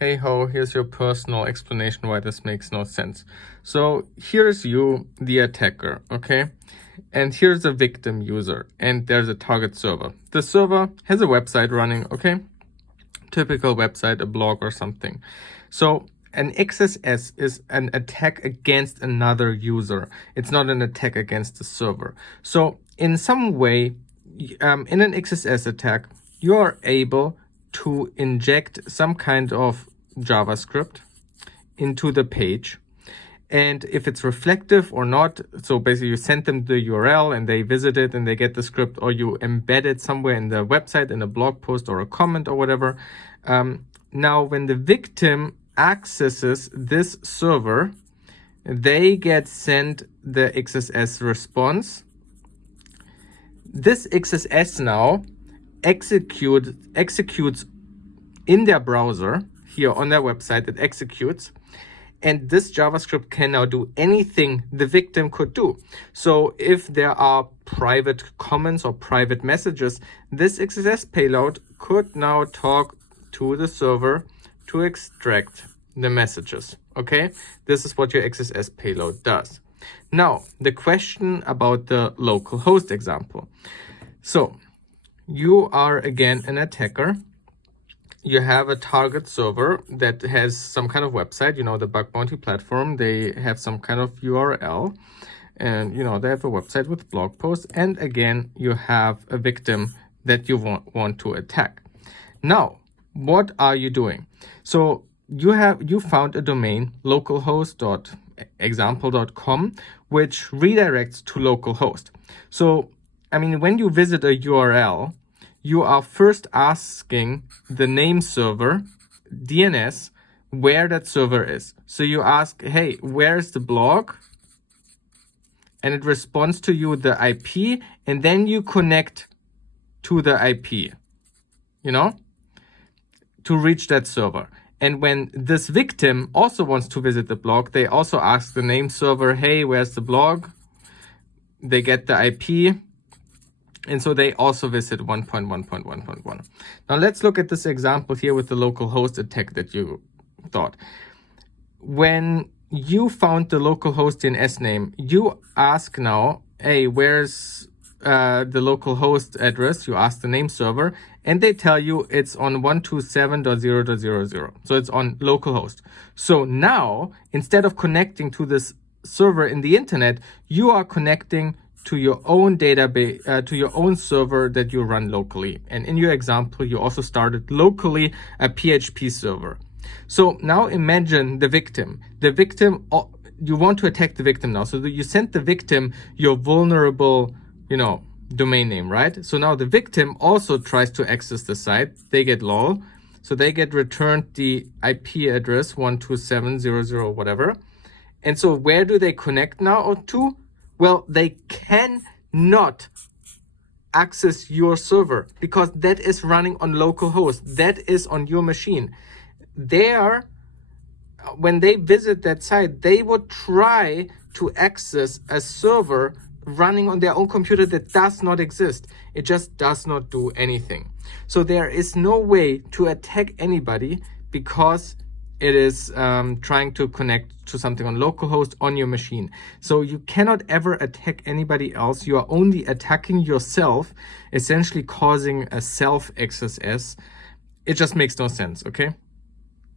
Hey ho, here's your personal explanation why this makes no sense. So here's you, the attacker, okay? And here's a victim user, and there's a target server. The server has a website running, okay? Typical website, a blog or something. So an XSS is an attack against another user. It's not an attack against the server. So in some way, in an XSS attack, you are able to inject some kind of JavaScript into the page. And if it's reflective or not, so basically you send them the URL and they visit it and they get the script, or you embed it somewhere in the website in a blog post or a comment or whatever. Now, when the victim accesses this server, they get sent the XSS response. This XSS now executes in their browser, here on their website, it executes. And this JavaScript can now do anything the victim could do. So if there are private comments or private messages, this XSS payload could now talk to the server to extract the messages, okay? This is what your XSS payload does. Now, the question about the localhost example. So you are, again, an attacker. You have a target server that has some kind of website, the bug bounty platform. They have some kind of URL, and they have a website with blog posts. And again, you have a victim that you want to attack. Now, what are you doing? So you found a domain, localhost.example.com, which redirects to localhost. So when you visit a URL, you are first asking the name server, DNS, where that server is. So you ask, hey, where's the blog? And it responds to you the IP, and then you connect to the IP, to reach that server. And when this victim also wants to visit the blog, they also ask the name server, hey, where's the blog? They get the IP. And so they also visit 1.1.1.1. Now let's look at this example here with the localhost attack that you thought. When you found the localhost DNS name, you ask now, hey, where's the localhost address? You ask the name server, and they tell you it's on 127.0.0.0. So it's on localhost. So now, instead of connecting to this server in the internet, you are connecting to your own database, to your own server that you run locally. And in your example, you also started locally a PHP server. So now imagine the victim. The victim, you want to attack the victim now. So you sent the victim your vulnerable, domain name, right? So now the victim also tries to access the site. They get lol. So they get returned the IP address 127.0.0 whatever. And so where do they connect now to? Well, they cannot access your server because that is running on localhost. That is on your machine. When they visit that site, they would try to access a server running on their own computer that does not exist. It just does not do anything. So there is no way to attack anybody because it is trying to connect to something on localhost on your machine. So you cannot ever attack anybody else. You are only attacking yourself, essentially causing a self XSS. It just makes no sense, okay?